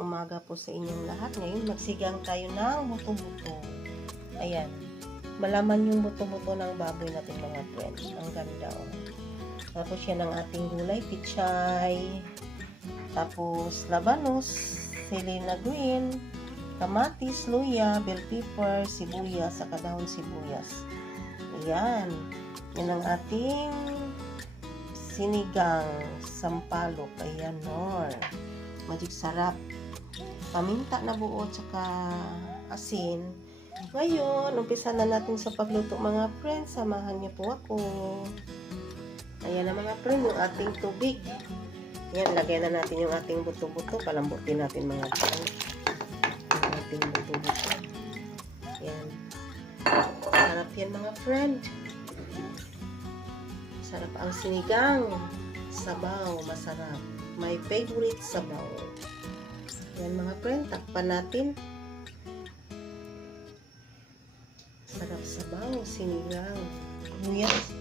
umaga po sa inyong lahat. Ngayon, magsigang tayo ng buto-buto. Ayan. Malaman yung buto-buto ng baboy natin mga friends. Ang ganda oh. Tapos yan ang ating gulay, pichay. Tapos labanos, selena green, kamatis, luya, bell pepper, sibuyas, saka dahon sibuyas. Ayan. Yan ang ating sinigang sampalok. Ayan, nor. Magic sarap. Paminta na buo, tsaka asin. Ngayon, umpisa na natin sa pagluto mga friends. Samahan niyo po ako. Ayan na mga friends, yung ating tubig. Ayan, lagyan na natin yung ating buto-buto. Palambutin natin mga friends. Yung ating buto-buto. Ayan. Sarap yan mga friend. Sarap ang sinigang. Sabaw, masarap. My favorite sabaw. Yan mga friend, takpan natin. Sarap sabaw, sinigang. Yes.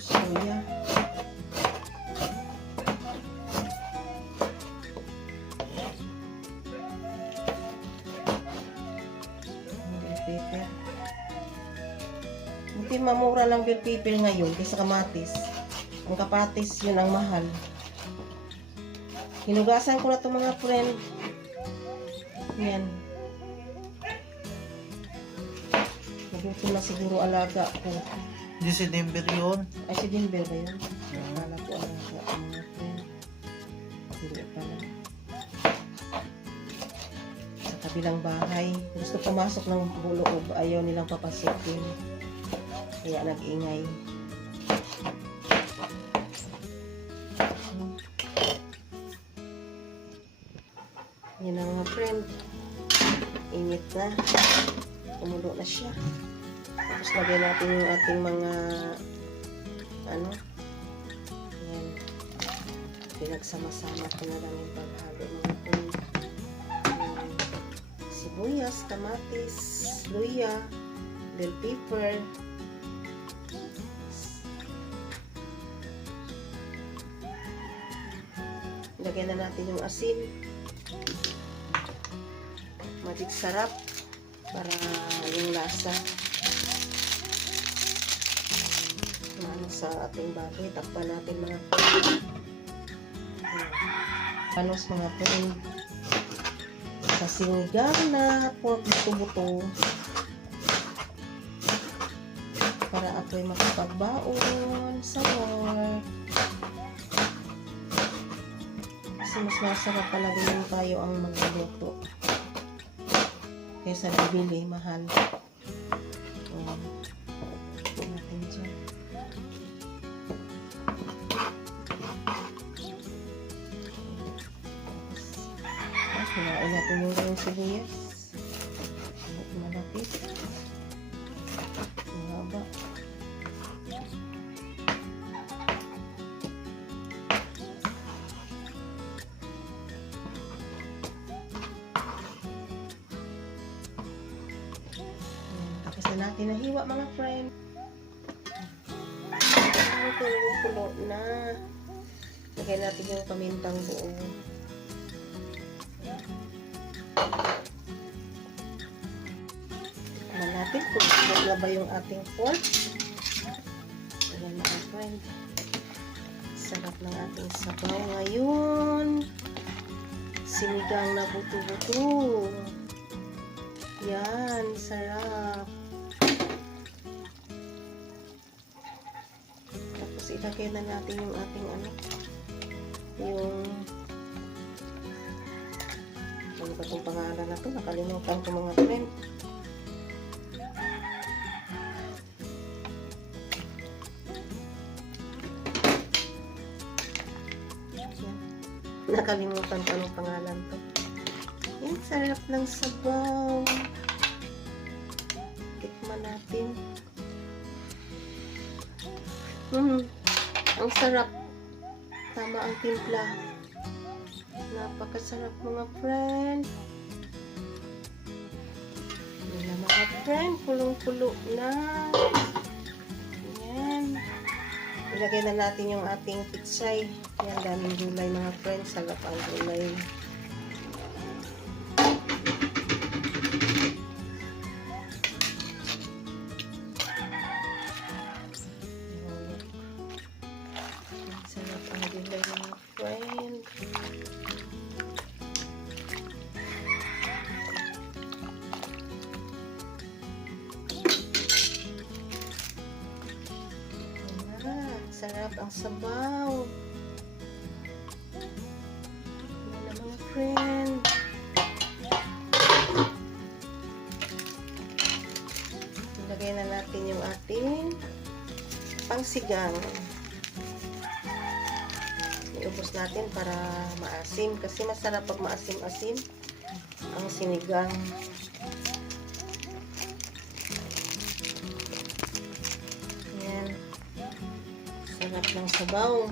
Soya. Pepper. Hindi mamura lang bell pepper ngayon kaysa kamatis. Ang kapatis yun ang mahal. Hinugasan ko na ito mga friend. Yan. Mabuti na siguro alaga ko. Hindi si Denver yun. Ay, si Denver ba yun? Akala ko alaga ko mga friend. Hindi pala. Kabilang bahay. Gusto pumasok ng buloob. Ayaw nilang papasukin. Kaya nag-ingay. Yan ang mga friend. Init na. Tumulo na siya. Tapos lagyan natin yung ating mga yan. Pinagsama-sama ko na lang yung paghalo mga friend. Sibuyas, kamatis, luya, bell pepper, lagyan na natin yung asin. Magic sarap para yung lasa sa ating baboy. Takpan natin mga panos mga friend. Sa sinigang na pork buto-buto para ako'y makapagbaon sa work. Kasi mas masarap talaga yung tayo ang magluluto kaysa bibili, mahal. Natin dyan. Kinain natin yung sibuyas. Malapit. Mahaba. Tapos na natin nahiwa mga friend. Kulo na. Lagay natin yung pamintang buo. Natin kung na ba yung ating pork. Ayan mga friend. Sarap ng ating sabaw ngayon. Sinigang na buto-buto. Yan, sarap. Tapos ilagay na natin yung ating yung ano ba itong pangalan na ito? Nakalimutan ko mga friend. Nakalimutan ko anong pangalan to. Yan, sarap ng sabaw. Tikman natin. Ang sarap. Tama ang timpla. Napakasarap mga friend. Yan na mga friend, pulong-pulo na. Ayan. Ilagay na natin yung ating pitsay. Ayan, daming gulay mga friend. Sarap ang gulay. Sarap ang gulay mga friend. Sarap ang sabaw. Yan na mga friend. Ilagay na natin yung ating pangsigang. Iubos natin para maasim. Kasi masarap pag maasim-asim ang sinigang. Yan. Sarap ng sabaw.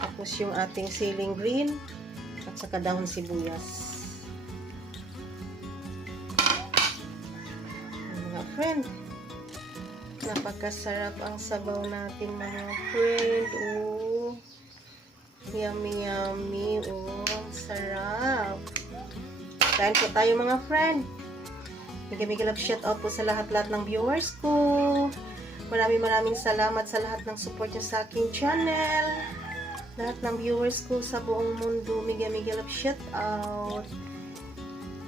Tapos yung ating siling green at saka dahon sibuyas. Mga friend, napakasarap ang sabaw natin mga friend. Oh, yummy yummy. Oh, ang sarap. Kain po tayo mga friend. Mega love shout out po sa lahat-lahat ng viewers ko. Maraming salamat sa lahat ng support niyo sa aking channel. Lahat ng viewers ko sa buong mundo, mega love shout out.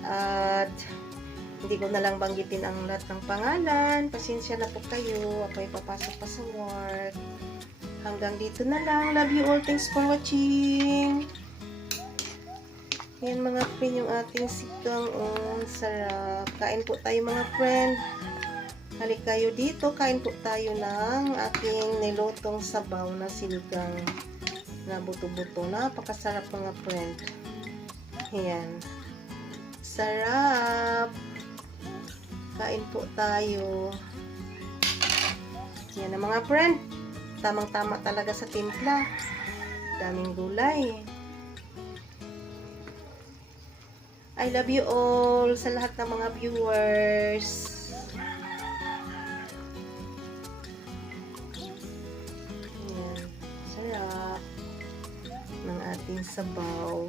At hindi ko na lang banggitin ang lahat ng pangalan. Pasensya na po kayo. Ako'y papasok pa sa work. Hanggang dito na lang. Love you all. Thanks for watching. Yan mga friend, yung ating sigang. Oh, sarap. Kain po tayo mga friend. Halik kayo dito. Kain po tayo ng aking nilutong sabaw na sinigang na buto-buto. Napakasarap mga friend. Yan. Sarap. Kain po tayo. Yan na mga friend. Tamang-tama talaga sa timpla. Daming gulay. I love you all sa lahat ng mga viewers. Ayan. Sarap ng ating sabaw.